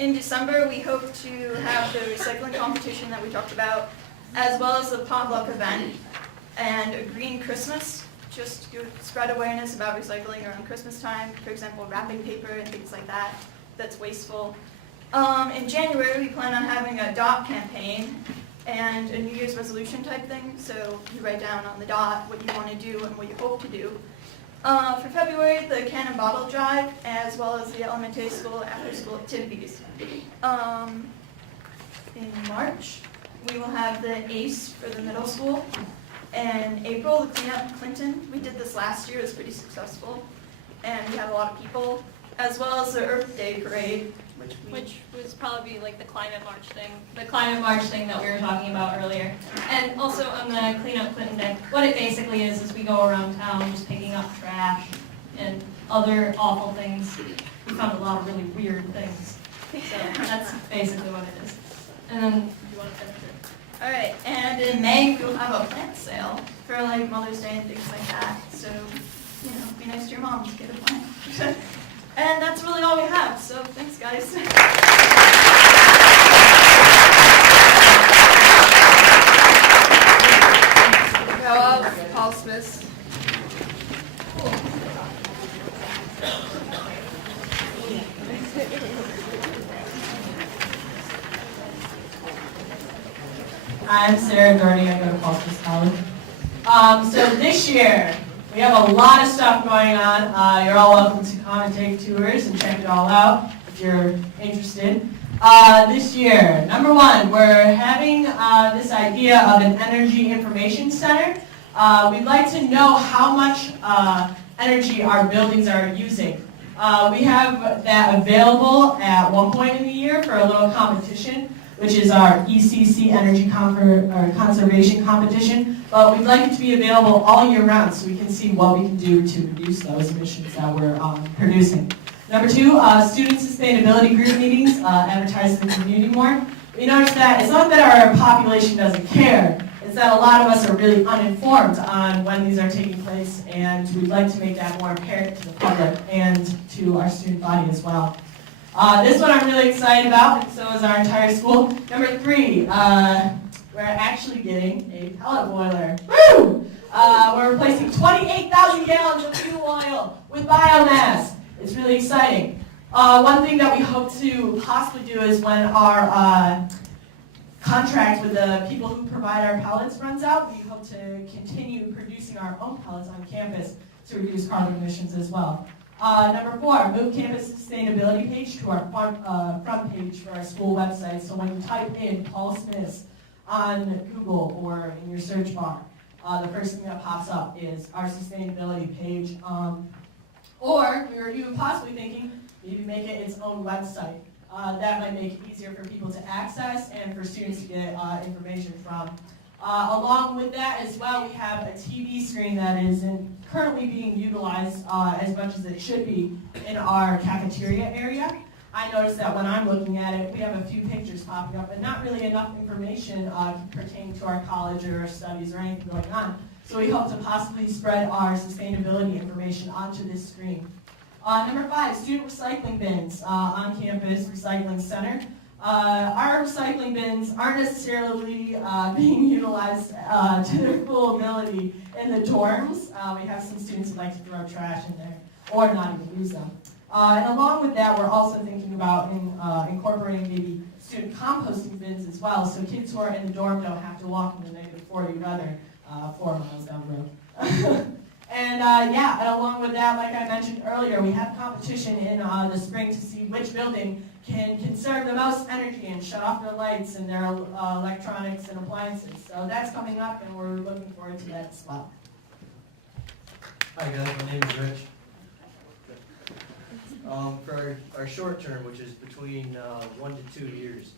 In December, we hope to have the recycling competition that we talked about, as well as the potluck event and a green Christmas, just to spread awareness about recycling around Christmas time. For example, wrapping paper and things like that that's wasteful. In January, we plan on having a dot campaign and a New Year's resolution type thing. So you write down on the dot what you want to do and what you hope to do. For February, the can and bottle drive, as well as the elementary school after-school activities. In March, we will have the ACE for the middle school. And April, the cleanup Clinton. We did this last year. It was pretty successful. And we had a lot of people, as well as the Earth Day parade, which was probably like the climate march thing that we were talking about earlier. And also on the Cleanup Clinton Day, what it basically is we go around town just picking up trash and other awful things. We found a lot of really weird things. So that's basically what it is. And then you want to finish it? All right, and in May we'll have a plant sale for like Mother's Day and things like that. So, you know, be nice to your mom, get a plant. And that's really all we have, so thanks guys. Hello, Paul Smith. I'm Sarah Doherty. I go to Paul Smith College. So this year, we have a lot of stuff going on. You're all welcome to come and take tours and check it all out if you're interested. This year, number one, we're having this idea of an energy information center. We'd like to know how much energy our buildings are using. We have that available at one point in the year for a little competition, which is our ECC Energy Conservation Competition. But we'd like it to be available all year round so we can see what we can do to reduce those emissions that we're producing. Number two, student sustainability group meetings, advertise to the community more. We noticed that it's not that our population doesn't care, it's that a lot of us are really uninformed on when these are taking place, and we'd like to make that more apparent to the public and to our student body as well. This one I'm really excited about, and so is our entire school. Number three, we're actually getting a pellet boiler. Woo! We're replacing 28,000 gallons of fuel oil with biomass. It's really exciting. One thing that we hope to possibly do is when our contract with the people who provide our pellets runs out, we hope to continue producing our own pellets on campus to reduce carbon emissions as well. Number four, move campus sustainability page to our front page for our school website. So when you type in Paul Smith on Google or in your search bar, the first thing that pops up is our sustainability page. Or we were even possibly thinking maybe make it its own website. That might make it easier for people to access and for students to get information from. Along with that as well, we have a TV screen that is currently being utilized as much as it should be in our cafeteria area. I noticed that when I'm looking at it, we have a few pictures popping up, but not really enough information pertaining to our college or our studies or anything going on. So we hope to possibly spread our sustainability information onto this screen. Number five, student recycling bins on campus recycling center. Our recycling bins aren't necessarily being utilized to their full ability in the dorms. We have some students who like to throw trash in there or not even use them. And along with that, we're also thinking about incorporating maybe student composting bins as well, so kids who are in the dorm don't have to walk in the negative 40 rather 4 miles down the road. And along with that, like I mentioned earlier, we have competition in the spring to see which building can conserve the most energy and shut off their lights and their electronics and appliances. So that's coming up, and we're looking forward to that as well. Hi guys, my name is Rich. For our short term, which is between 1 to 2 years,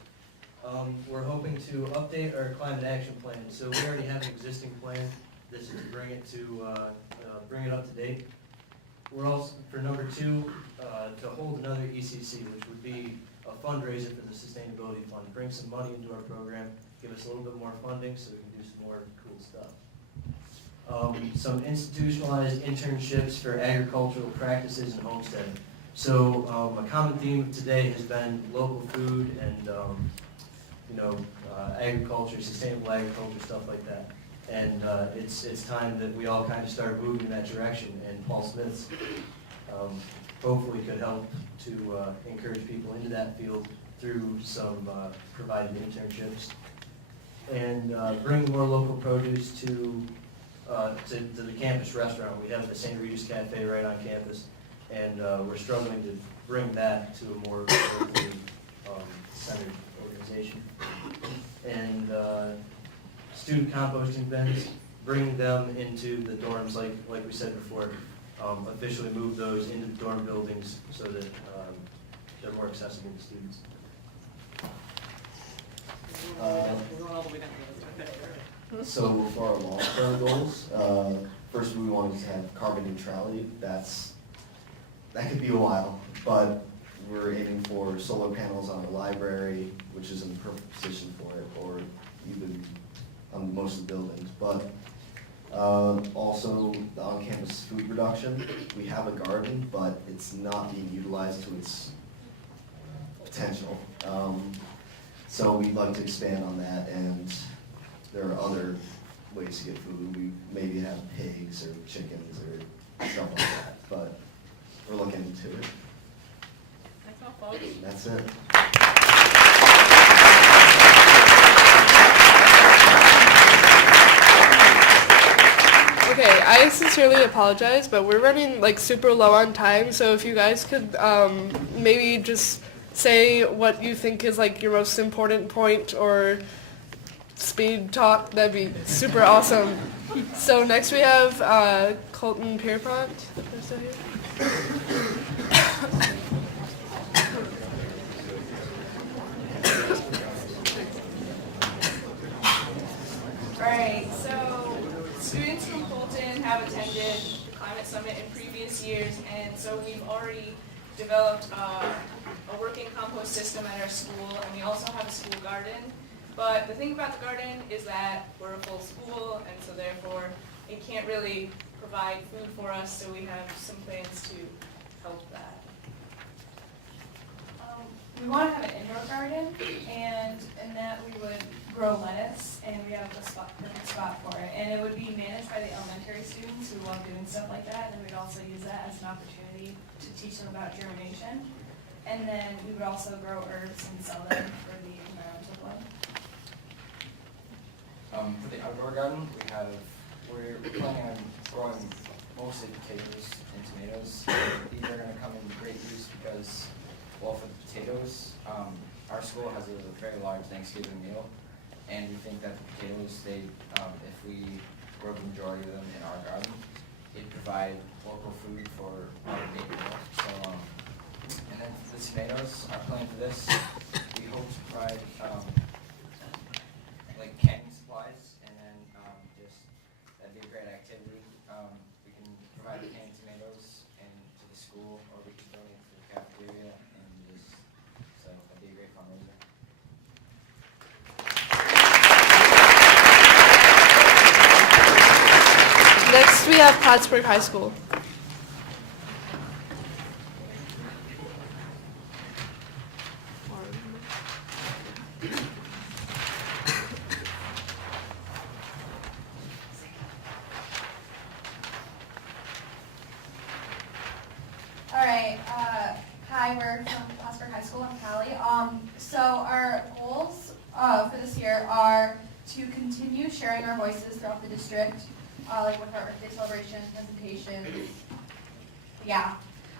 we're hoping to update our climate action plan. So we already have an existing plan. This is to bring it up to date. We're also, for number two, to hold another ECC, which would be a fundraiser for the Sustainability Fund. Bring some money into our program, give us a little bit more funding so we can do some more cool stuff. Some institutionalized internships for agricultural practices and homesteading. So a common theme of today has been local food and agriculture, sustainable agriculture, stuff like that. And it's time that we all kind of start moving in that direction. And Paul Smith's hopefully could help to encourage people into that field through some provided internships and bring more local produce to the campus restaurant. We have the St. Rita's Cafe right on campus, and we're struggling to bring that to a more locally centered organization. And student composting bins, bringing them into the dorms, like we said before, officially move those into the dorm buildings so that they're more accessible to students. So for our long-term goals, first we wanted to have carbon neutrality. That could be a while, but we're aiming for solar panels on the library, which is in the perfect position for it, or even on most of the buildings. But also the on-campus food production. We have a garden, but it's not being utilized to its potential. So we'd like to expand on that, and there are other ways to get food. We maybe have pigs or chickens or stuff like that, but we're looking into it. That's all, folks. That's it. Okay, I sincerely apologize, but we're running like super low on time, so if you guys could maybe just say what you think is like your most important point or speed talk, that'd be super awesome. So next we have Colton Pierpont. Is that here? Alright, so students from Colton have attended the Climate Summit in previous years, and so we've already developed a working compost system at our school, and we also have a school garden. But the thing about the garden is that we're a full school, and so therefore it can't really provide food for us, so we have some plans to help that. We want to have an indoor garden, and in that we would grow lettuce, and we have the perfect spot for it. And it would be managed by the elementary students who love doing stuff like that, and we'd also use that as an opportunity to teach them about germination. And then we would also grow herbs and sell them for the environmental club. For the outdoor garden, we're planning on growing mostly potatoes and tomatoes. These are going to come in great use because, well, for the potatoes, our school has a very large Thanksgiving meal, and we think that the potatoes, if we grow the majority of them in our garden, it provide local food for our neighborhood. So, and then for the tomatoes, our plan for this, we hope to provide like canning supplies, and then that'd be a great activity. We can provide the canned tomatoes to the school, or we can donate to the cafeteria, so that'd be a great fundraiser. Next we have Plattsburgh High School. Alright, hi, we're from Plattsburgh High School. I'm Callie. So our goals for this year are to continue sharing our voices throughout the district, like with our Earth Day celebration, presentations. Yeah.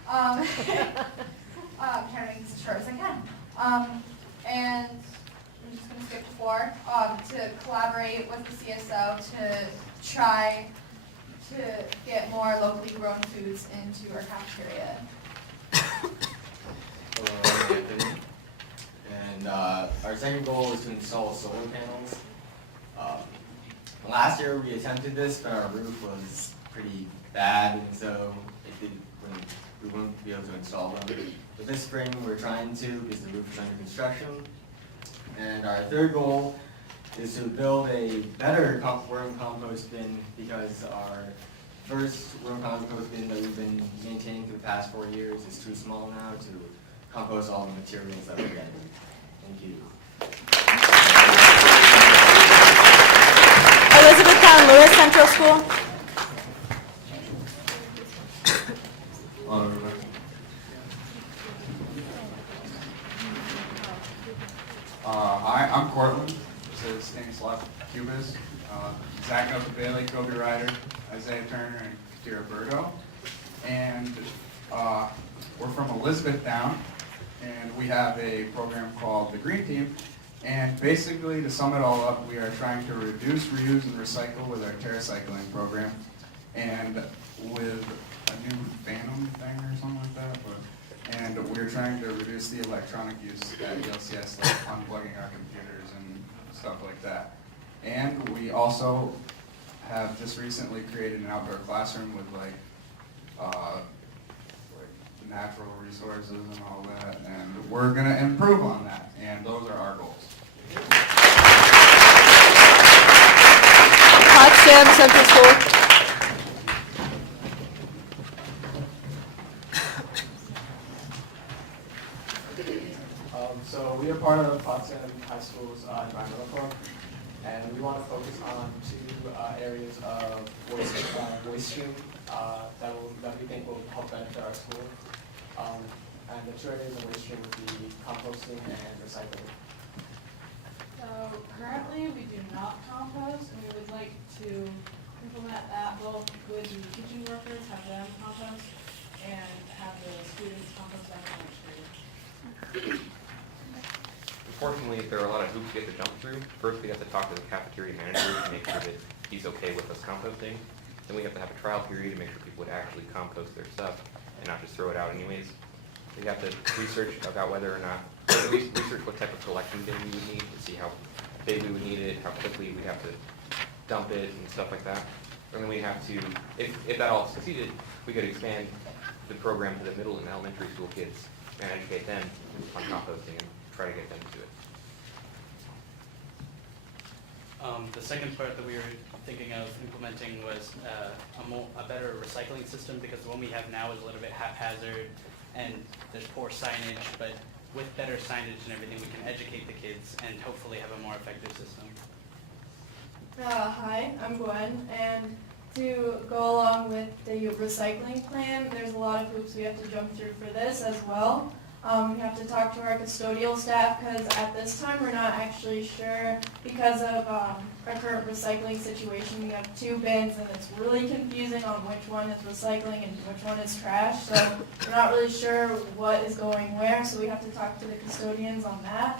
I'm trying to make this as short as I can. And I'm just going to skip before, to collaborate with the CSO to try to get more locally grown foods into our cafeteria. Hello, I'm Anthony. And our second goal is to install solar panels. Last year we attempted this, but our roof was pretty bad, and so we wouldn't be able to install them. But this spring we're trying to, because the roof is under construction. And our third goal is to build a better worm compost bin, because our first room compost bin that we've been maintaining for the past 4 years is too small now to compost all the materials that we're getting. Thank you. Elizabethtown Lewis Central School. Hi, I'm Cortland. This is Stanislav Cubas, Zach Bailey, Kobe Ryder, Isaiah Turner, and Katira Berto. And we're from Elizabethtown, and we have a program called the Green Team. And basically, to sum it all up, we are trying to reduce, reuse, and recycle with our TerraCycling program, and with a new Phantom thing or something like that. And we're trying to reduce the electronic use at AYCS, like unplugging our computers and stuff like that. And we also have just recently created an outdoor classroom with like natural resources and all that, and we're gonna improve on that, and those are our goals. Potsdam Central School. So we are part of Potsdam High School's environmental club, and we want to focus on two areas of waste stream that we think will help benefit our school. And the two areas of waste stream would be composting and recycling. So currently we do not compost, and we would like to implement that both with the teaching workers, have them compost, and have the students compost down the street. Unfortunately, there are a lot of hoops we have to jump through. First, we have to talk to the cafeteria manager to make sure that he's okay with us composting. Then we have to have a trial period to make sure people would actually compost their stuff and not just throw it out anyways. We have to research about whether or not, research what type of collection bin we would need to see how big we would need it, how quickly we'd have to dump it and stuff like that. And then we have to, if that all succeeded, we could expand the program to the middle and elementary school kids and educate them on composting and try to get them to do it. The second part that we were thinking of implementing was a better recycling system, because the one we have now is a little bit haphazard and there's poor signage, but with better signage and everything we can educate the kids and hopefully have a more effective system. Hi, I'm Gwen, and to go along with the recycling plan, there's a lot of hoops we have to jump through for this as well. We have to talk to our custodial staff, because at this time we're not actually sure, because of our current recycling situation. We have two bins and it's really confusing on which one is recycling and which one is trash, so we're not really sure what is going where, so we have to talk to the custodians on that.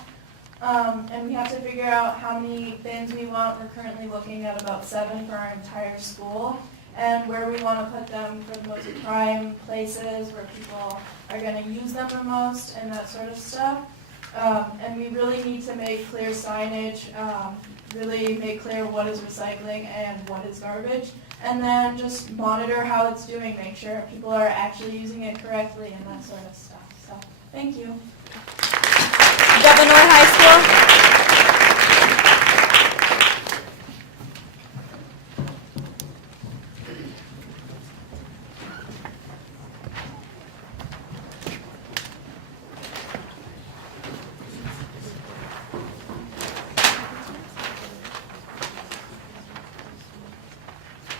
And we have to figure out how many bins we want. We're currently looking at about 7 for our entire school, and where we want to put them for the most prime places where people are going to use them the most and that sort of stuff. And we really need to make clear signage, really make clear what is recycling and what is garbage, and then just monitor how it's doing, make sure people are actually using it correctly and that sort of stuff. So, thank you. Governor High School.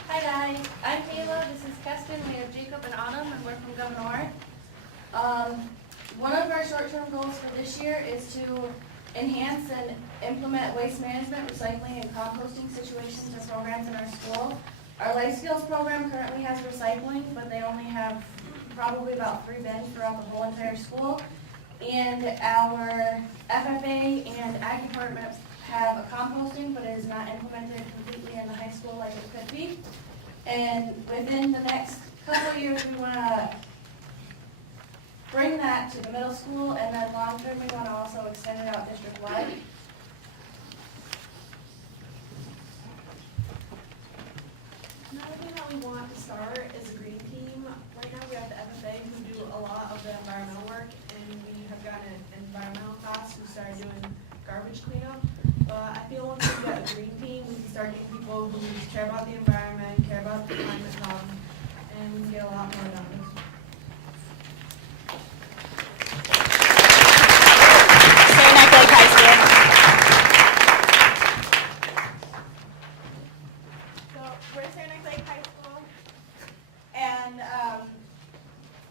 Hi guys, I'm Kayla, this is Keston, we have Jacob and Autumn, and we're from Governor. One of our short-term goals for this year is to enhance and implement waste management, recycling, and composting situations and programs in our school. Our life skills program currently has recycling, but they only have probably about 3 bins throughout the whole entire school. And our FFA and ag departments have a composting, but it is not implemented completely in the high school like it could be. And within the next couple of years, we want to bring that to the middle school, and then long term, we want to also extend it out district-wide. Another thing that we want to start is a green team. Right now we have the FFA who do a lot of the environmental work, and we have gotten an environmental class who started doing garbage cleanup. But I feel once we get a green team, we can start getting people who care about the environment, care about the climate, and we can get a lot more done this year. Saranac Lake High School. So we're Saranac Lake High School, and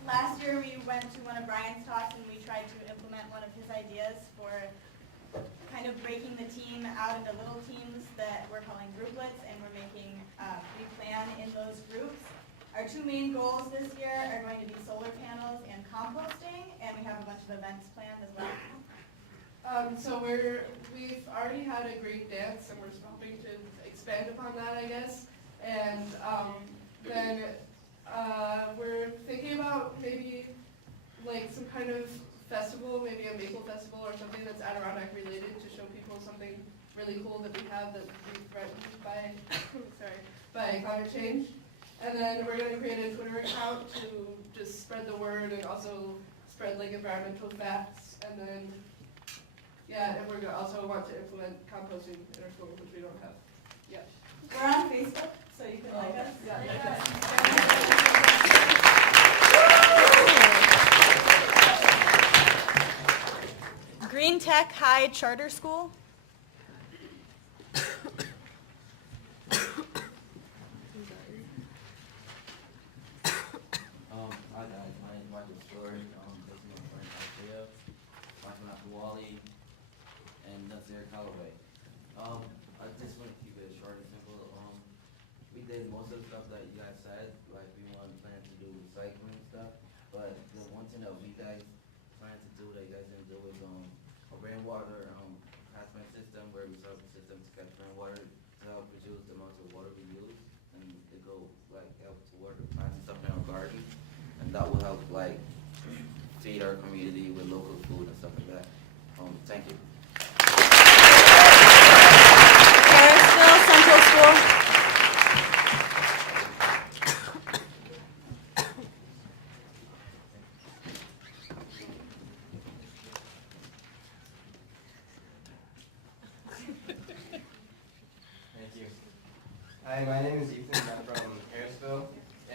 last year we went to one of Brian's talks and we tried to implement one of his ideas for kind of breaking the team out into little teams that we're calling grouplets, and we're making we plan in those groups. Our two main goals this year are going to be solar panels and composting, and we have a bunch of events planned as well. So we've already had a great dance, and we're hoping to expand upon that, I guess. And then we're thinking about maybe like some kind of festival, maybe a maple festival or something that's Adirondack related, to show people something really cool that we have that we've threatened by by climate change. And then we're going to create a Twitter account to just spread the word and also spread like environmental facts. And then and we're going to also want to implement composting in our school, which we don't have yet. We're on Facebook, so you can like us. Green Tech High Charter School. Hi guys, my name is Michael Story. This is my friend Isaiah, Michael Wally, and Nasir Callaway. I just want to keep it short and simple. We did most of the stuff that you guys said, like we plan to do recycling stuff, but the one thing that we guys plan to do that you guys didn't do is a rainwater catchment system where we set up a system to catch rainwater to help reduce the amount of water we use, and it go like help to water plants and stuff in our garden. And that will help like feed our community with local food and stuff like that. Thank you. Harrisville Central School. Thank you. Hi, my name is Ethan. I'm from Harrisville,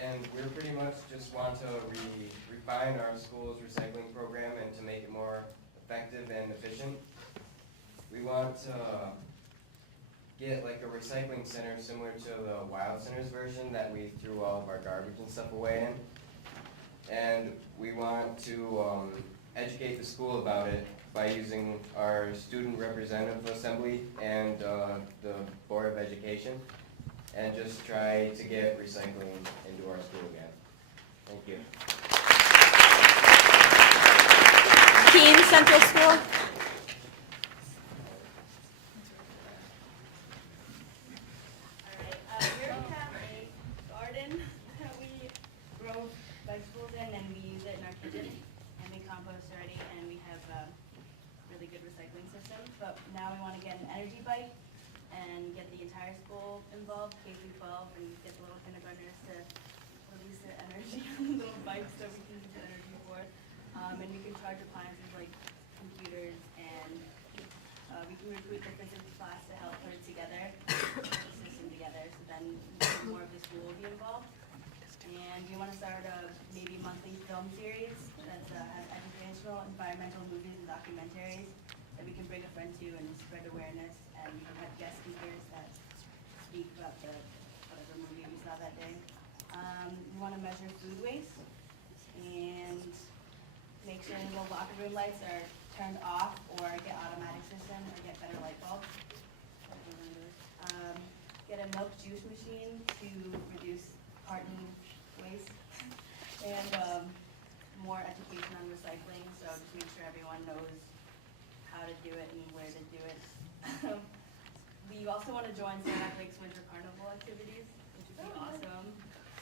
and we pretty much just want to refine our school's recycling program and to make it more effective and efficient. We want to get like a recycling center similar to the Wild Center's version that we threw all of our garbage and stuff away in. And we want to educate the school about it by using our student representative assembly and the Board of Education, and just try to get recycling into our school again. Thank you. Keene Central School. Here we have a garden that we grow vegetables in, and we use it in our kitchen, and we compost already, and we have a really good recycling system. But now we want to get an energy bike and get the entire school involved, K through 12, and get the little kindergartners to release their energy on the little bikes that we can use the energy for. And we can charge appliances like computers, and we can recruit the physics class to help put it together, put the system together, so then more of the school will be involved. And we want to start a maybe monthly film series that's has educational, environmental movies and documentaries that we can bring a friend to and spread awareness, and we can have guest speakers that speak about the whatever movie we saw that day. We want to measure food waste and make sure the locker room lights are turned off or get automatic system or get better light bulbs. Get a milk juice machine to reduce carton waste, and more education on recycling, so just make sure everyone knows how to do it and where to do it. We also want to join Saranac Lake's Winter Carnival activities, which would be awesome.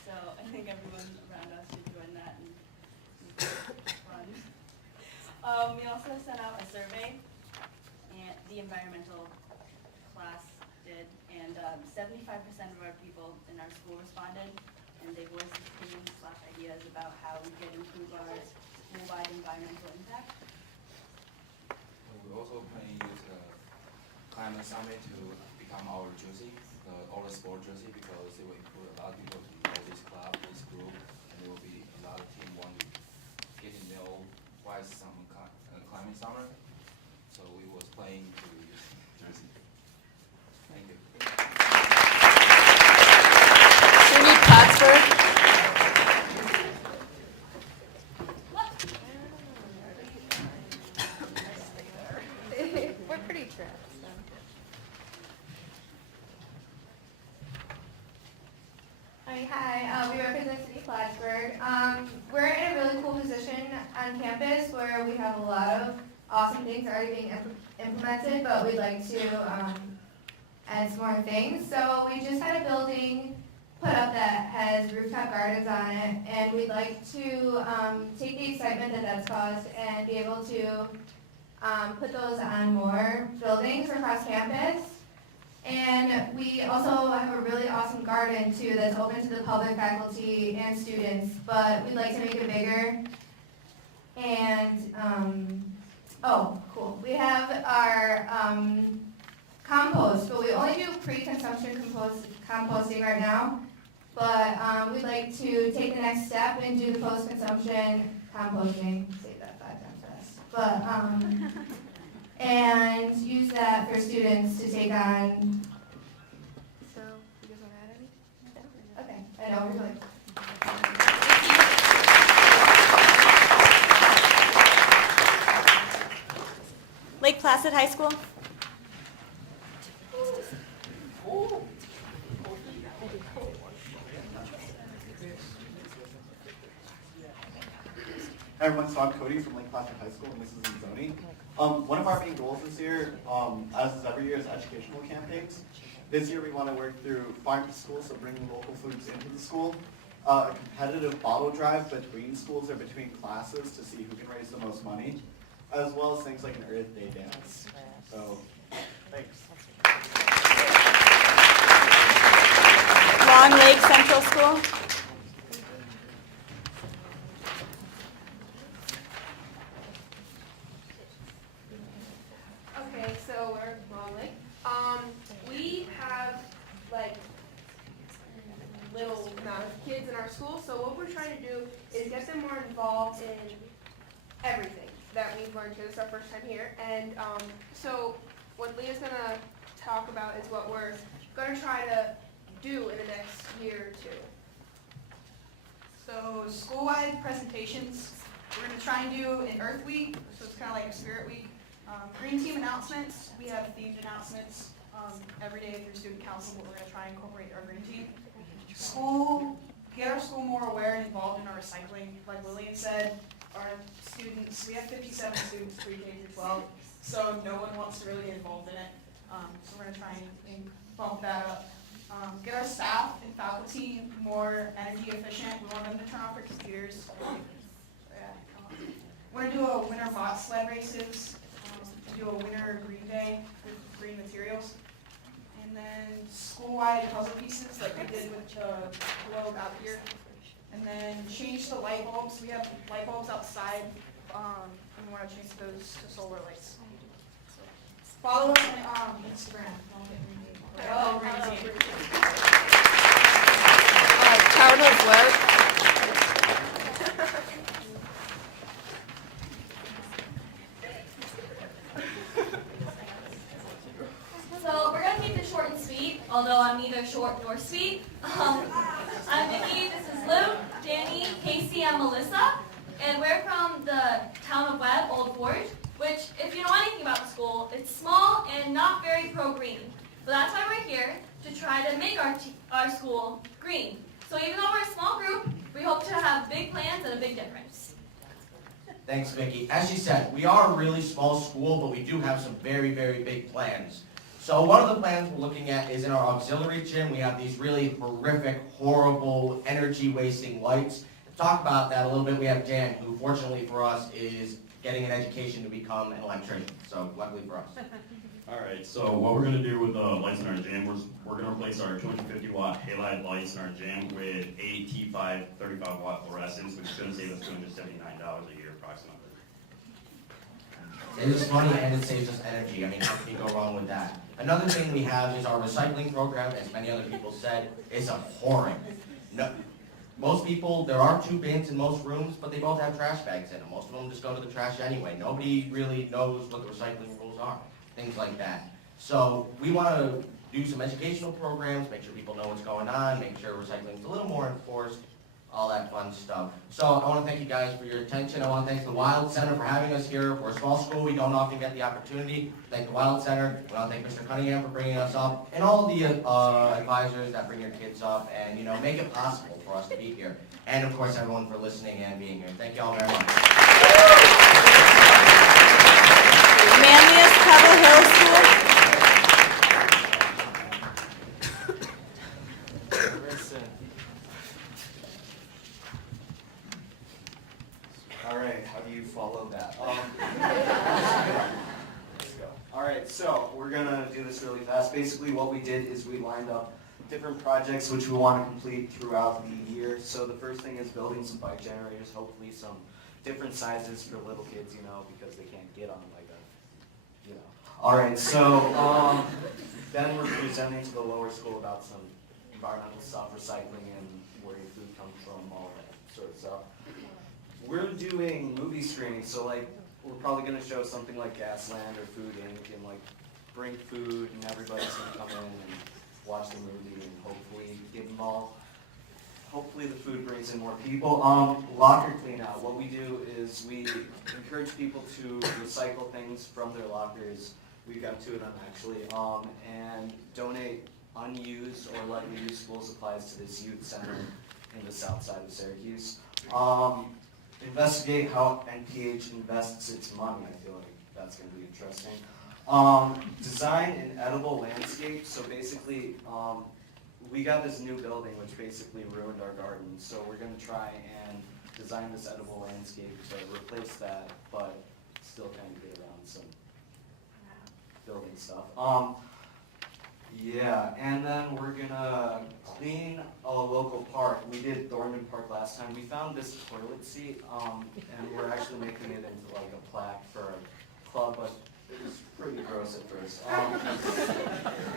So I think everyone around us should join that and make it fun. We also sent out a survey, and the environmental class did, and 75% of our people in our school responded, and they voiced opinions/ideas about how we can improve our school-wide environmental impact. We're also planning to use the climate summit to become our juicy, all the sport jersey because it will include a lot of people to know this club, this group, and there will be a lot of team want to get to know why some climbing summer. So we was playing to use jersey. Thank you. Do you need Plattsburgh? We're pretty trapped, so. Hi, we represent City Plattsburgh. We're in a really cool position on campus where we have a lot of awesome things already being implemented, but we'd like to add some more things. So we just had a building put up that has rooftop gardens on it, and we'd like to take the excitement that that's caused and be able to put those on more buildings across campus. And we also have a really awesome garden too that's open to the public, faculty, and students, but we'd like to make it bigger. And, oh, cool. We have our compost, but we only do pre-consumption composting right now. But we'd like to take the next step and do the post-consumption composting. Say that 5 times fast. But, and use that for students to take on. So, you guys want to add anything? Okay, I know, we're like. Lake Placid High School. Hi everyone, so I'm Cody from Lake Placid High School, and this is in zoning. One of our main goals this year, as is every year, is educational campaigns. This year we want to work through farm to school, so bringing local foods into the school, a competitive bottle drive between schools or between classes to see who can raise the most money, as well as things like an Earth Day dance. So, thanks. Long Lake Central School. Okay, so we're at Long Lake. We have like little amount of kids in our school, so what we're trying to do is get them more involved in everything that we've learned here. This is our first time here, and so what Leah's gonna talk about is what we're gonna try to do in the next year or two. So school-wide presentations, we're going to try and do an Earth Week, so it's kind of like a Spirit Week. Green Team announcements, we have themed announcements every day through student council, but we're going to try and incorporate our Green Team. School, get our school more aware and involved in our recycling. Like Lillian said, our students, we have 57 students pre-K through 12, so no one wants to really get involved in it. So we're going to try and bump that up. Get our staff and faculty more energy efficient. We want them to turn off their computers. We're going to do a winter bot sled races, do a winter green day with green materials, and then school-wide puzzle pieces like we did with the globe out here, and then change the light bulbs. We have light bulbs outside, and we want to change those to solar lights. So follow us on Instagram. Town of Web. So we're gonna keep this short and sweet, although I'm neither short nor sweet. I'm Vicki, this is Luke, Danny, Casey, and Melissa, and we're from the town of Webb, Old Forge, which, if you know anything about the school, it's small and not very pro-green. But that's why we're here, to try to make our school green. So even though we're a small group, we hope to have big plans and a big difference. Thanks, Vicki. As she said, we are a really small school, but we do have some very, very big plans. So one of the plans we're looking at is in our auxiliary gym. We have these really horrific, horrible, energy-wasting lights. To talk about that a little bit, we have Dan, who fortunately for us is getting an education to become an electrician. So luckily for us. Alright, so what we're going to do with the lights in our gym, we're going to replace our 250 watt halide lights in our gym with 8 T5 35 watt fluorescents, which is going to save us $279 a year approximately. Saves us money and it saves us energy. I mean, how can you go wrong with that? Another thing we have is our recycling program, as many other people said, is abhorrent. No, most people, there are 2 bins in most rooms, but they both have trash bags in them. Most of them just go to the trash anyway. Nobody really knows what the recycling rules are, things like that. So we want to do some educational programs, make sure people know what's going on, make sure recycling is a little more enforced, all that fun stuff. So I want to thank you guys for your attention. I want to thank the Wild Center for having us here. We're a small school. We don't often get the opportunity. Thank the Wild Center. I want to thank Mr. Cunningham for bringing us up, and all the advisors that bring your kids up and, you know, make it possible for us to be here. And of course, everyone for listening and being here. Thank you all very much. Manlius Pebble Hill School. All right, how do you follow that? Let's go. All right, so we're gonna do this really fast. Basically, what we did is we lined up different projects which we want to complete throughout the year. So the first thing is building some bike generators, hopefully some different sizes for little kids, you know, because they can't get on like a, you know. All right, so then we're presenting to the lower school about some environmental stuff, recycling, and where your food comes from, all that sort of stuff. We're doing movie screenings, so like we're probably going to show something like Gasland or Food Inc. and like bring food and everybody's going to come in and watch the movie and hopefully get them all. Hopefully the food brings in more people. Locker clean out. What we do is we encourage people to recycle things from their lockers. We've got 2 of them actually, and donate unused or lightly used school supplies to this youth center in the south side of Syracuse. Investigate how NPH invests its money. I feel like that's going to be interesting. Design an edible landscape. So basically, we got this new building which basically ruined our garden. So we're going to try and design this edible landscape to replace that, but still kind of get around some building stuff. Yeah, and then we're gonna clean a local park. We did Thornton Park last time. We found this toilet seat, and we're actually making it into like a plaque for a club, but it was pretty gross at first.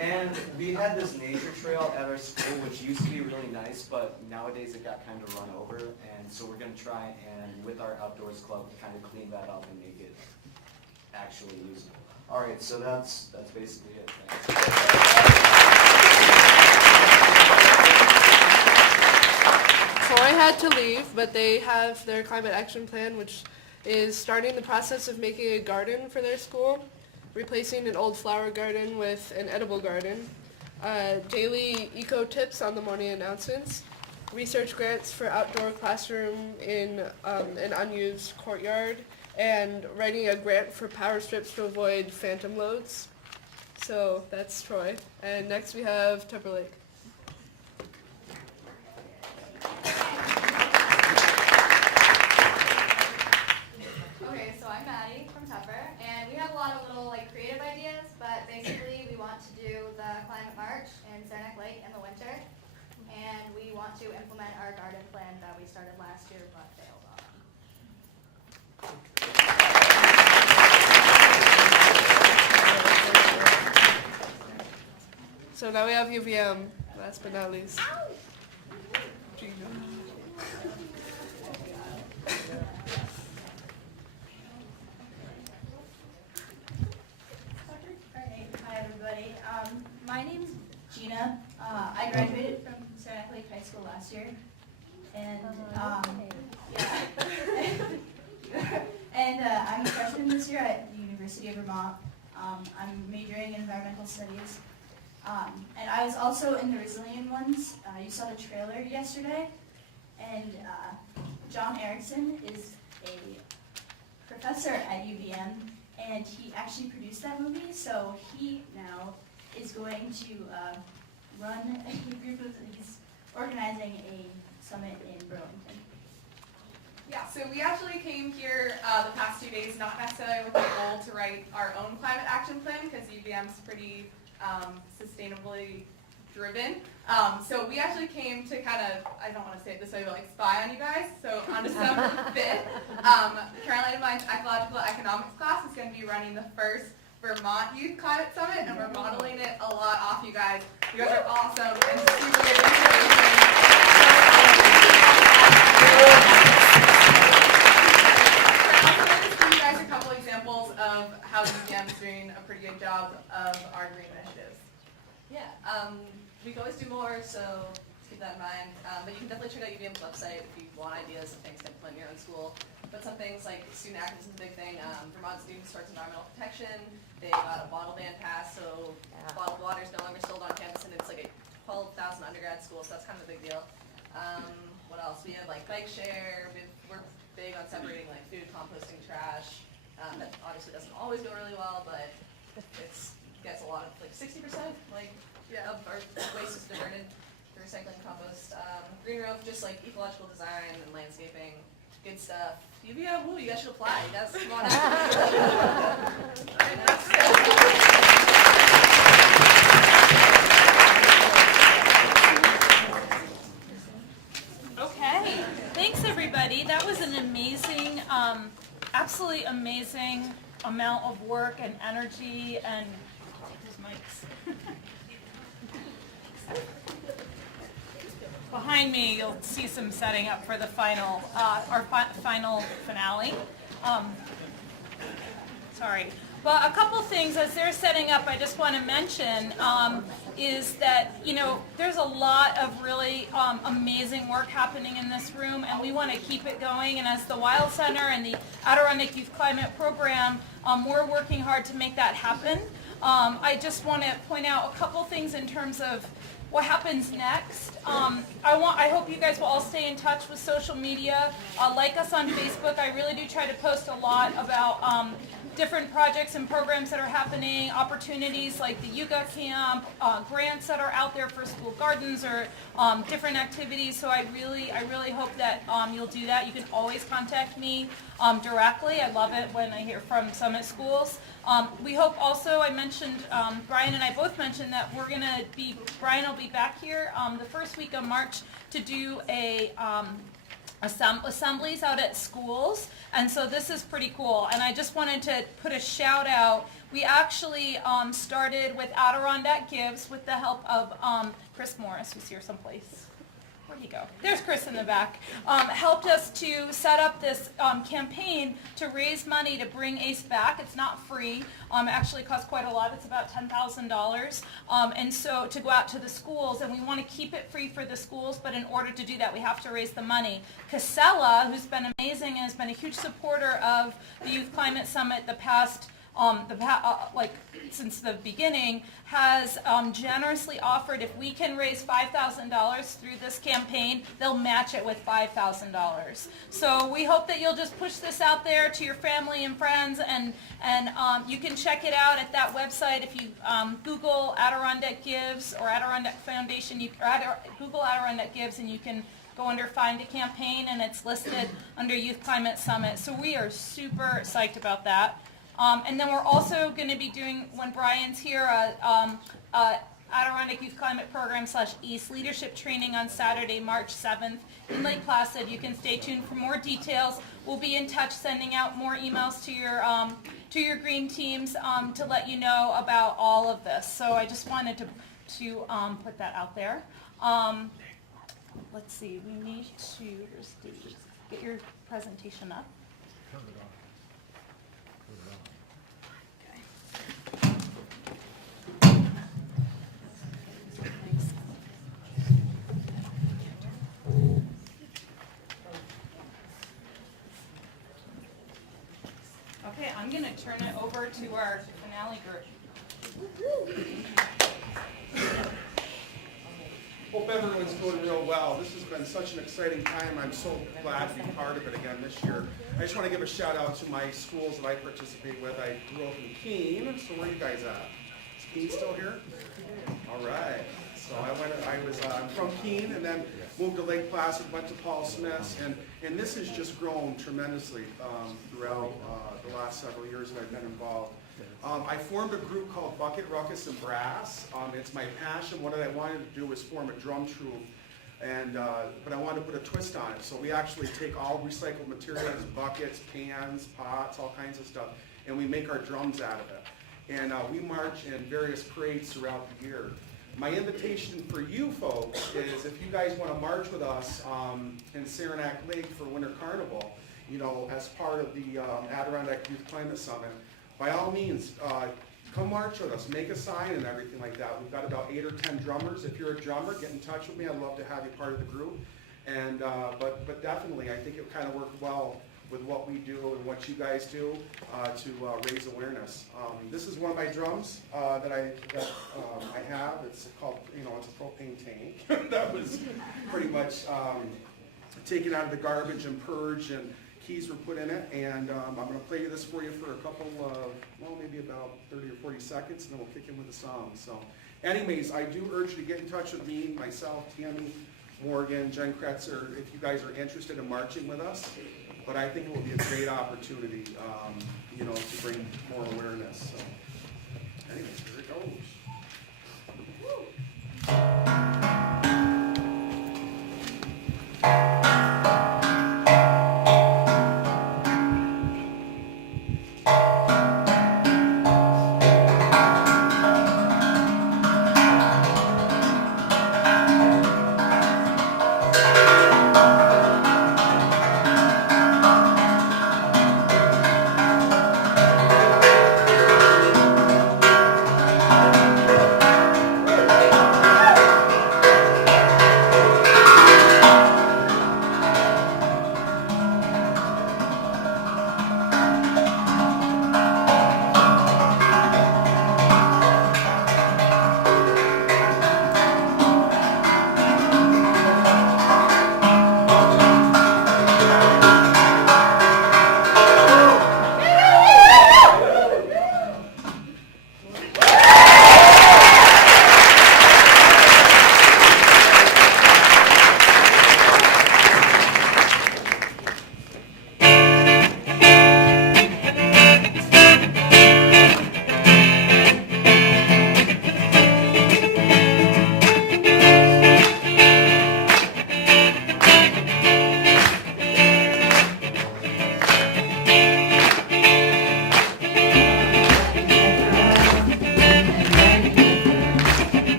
And we had this nature trail at our school, which used to be really nice, but nowadays it got kind of run over, and so we're gonna try and, with our outdoors club, kind of clean that up and make it actually usable. All right, so that's basically it. Troy had to leave, but they have their climate action plan, which is starting the process of making a garden for their school, replacing an old flower garden with an edible garden, daily eco tips on the morning announcements, research grants for outdoor classroom in an unused courtyard, and writing a grant for power strips to avoid phantom loads. So that's Troy. And next we have Timberlake. Okay, so I'm Maddie from Tupper, and we have a lot of little like creative ideas, but basically we want to do the climate march in Saranac Lake in the winter, and we want to implement our garden plan that we started last year but failed on. So now we have UVM, last but not least. Alright, hi everybody. My name's Gina. I graduated from Saranac Lake High School last year, and and I'm a freshman this year at the University of Vermont. I'm majoring in environmental studies. And I was also in the Resilient ones. You saw the trailer yesterday. And John Erickson is a professor at UVM, and he actually produced that movie. So he now is going to run a group of, he's organizing a summit in Burlington. Yeah, so we actually came here the past 2 days, not necessarily with the goal to write our own climate action plan, because UVM's pretty sustainably driven. So we actually came to kind of, I don't want to say it this way, but like spy on you guys. So on December 5th, Carolina Mine's Ecological Economics class is going to be running the first Vermont Youth Climate Summit, and we're modeling it a lot off you guys. You guys are awesome and super you guys a couple examples of how UVM is doing a pretty good job of our green initiatives. Yeah, we can always do more, so keep that in mind. But you can definitely check out UVM's website if you want ideas and things to implement in your own school. But some things like student activism is a big thing. Vermont Students Towards Environmental Protection. They got a bottle ban passed, so bottled water is no longer sold on campus, and it's like a 12,000 undergrad school, so that's kind of a big deal. What else? We have like bike share. We're big on separating like food, composting, trash. That obviously doesn't always go really well, but it gets a lot of, like 60% of our waste is diverted to recycling, compost. Green roof, just like ecological design and landscaping, good stuff. UVM, woo, you guys should apply. You guys come on out. Okay, thanks everybody. That was an amazing, absolutely amazing amount of work and energy and those mics. Behind me, you'll see some setting up for the final, our final finale. Sorry. But a couple things as they're setting up, I just want to mention is that, you know, there's a lot of really amazing work happening in this room, and we want to keep it going. And as the Wild Center and the Adirondack Youth Climate Program, we're working hard to make that happen. I just want to point out a couple things in terms of what happens next. I hope you guys will all stay in touch with social media. Like us on Facebook. I really do try to post a lot about different projects and programs that are happening, opportunities like the Yuga Camp, grants that are out there for school gardens or different activities. So I really hope that you'll do that. You can always contact me directly. I love it when I hear from Summit Schools. We hope also, I mentioned, Brian and I both mentioned that Brian will be back here the first week of March to do assemblies out at schools, and so this is pretty cool. And I just wanted to put a shout out. We actually started with Adirondack Gives with the help of Chris Morris, who's here someplace. Where'd he go? There's Chris in the back. Helped us to set up this campaign to raise money to bring ACE back. It's not free. It actually costs quite a lot. It's about $10,000. And so to go out to the schools, and we want to keep it free for the schools, but in order to do that, we have to raise the money. Casella, who's been amazing and has been a huge supporter of the Youth Climate Summit since the beginning, has generously offered if we can raise $5,000 through this campaign, they'll match it with $5,000. So we hope that you'll just push this out there to your family and friends, and you can check it out at that website. If you Google Adirondack Gives or Adirondack Foundation, Google Adirondack Gives, and you can go under Find a Campaign, and it's listed under Youth Climate Summit. So we are super psyched about that. And then we're also going to be doing, when Brian's here, Adirondack Youth Climate Program /East Leadership Training on Saturday, March 7th in Lake Placid. You can stay tuned for more details. We'll be in touch, sending out more emails to your green teams to let you know about all of this. So I just wanted to put that out there. Let's see, we need to get your presentation up. Okay, I'm going to turn it over to our finale group. Hope everyone's doing real well. This has been such an exciting time. I'm so glad to be part of it again this year. I just want to give a shout out to my schools that I participate with. I grew up in Keene, so where are you guys at? Is Keene still here? All right. So I'm from Keene and then moved to Lake Placid, went to Paul Smith's, and this has just grown tremendously throughout the last several years that I've been involved. I formed a group called Bucket, Ruckus, and Brass. It's my passion. What I wanted to do was form a drum troupe, and but I wanted to put a twist on it. So we actually take all recycled materials, buckets, pans, pots, all kinds of stuff, and we make our drums out of it. And we march in various parades throughout the year. My invitation for you folks is if you guys want to march with us in Saranac Lake for Winter Carnival, you know, as part of the Adirondack Youth Climate Summit, by all means, come march with us, make a sign and everything like that. We've got about 8 or 10 drummers. If you're a drummer, get in touch with me. I'd love to have you part of the group. And but definitely, I think it kind of worked well with what we do and what you guys do to raise awareness. This is one of my drums that I have. It's called, you know, it's a propane tank that was pretty much taken out of the garbage and purged, and keys were put in it. And I'm going to play this for you for a couple of, well, maybe about 30 or 40 seconds, and then we'll kick in with the song. So, anyways, I do urge you to get in touch with me, myself, Tammy, Morgan, Jen Kretzer, if you guys are interested in marching with us. But I think it will be a great opportunity, you know, to bring more awareness. So, anyways, here it goes.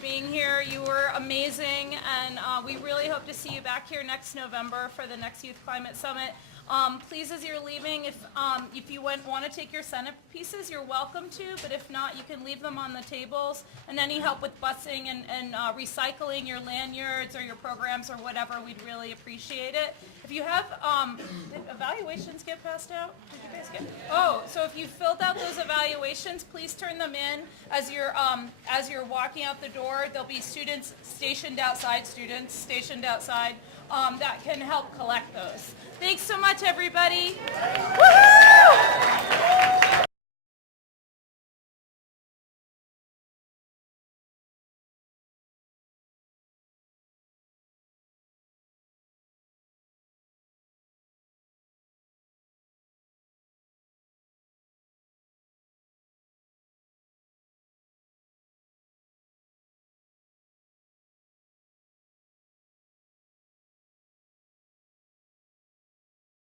being here. You were amazing, and we really hope to see you back here next November for the next Youth Climate Summit. Please, as you're leaving, if you want to take your centerpieces, you're welcome to, but if not, you can leave them on the tables. And any help with busing and recycling your lanyards or your programs or whatever, we'd really appreciate it. If you have, did evaluations get passed out? Did you guys get? Oh, so if you filled out those evaluations, please turn them in as you're walking out the door. There'll be students stationed outside that can help collect those. Thanks so much, everybody. Woo-hoo!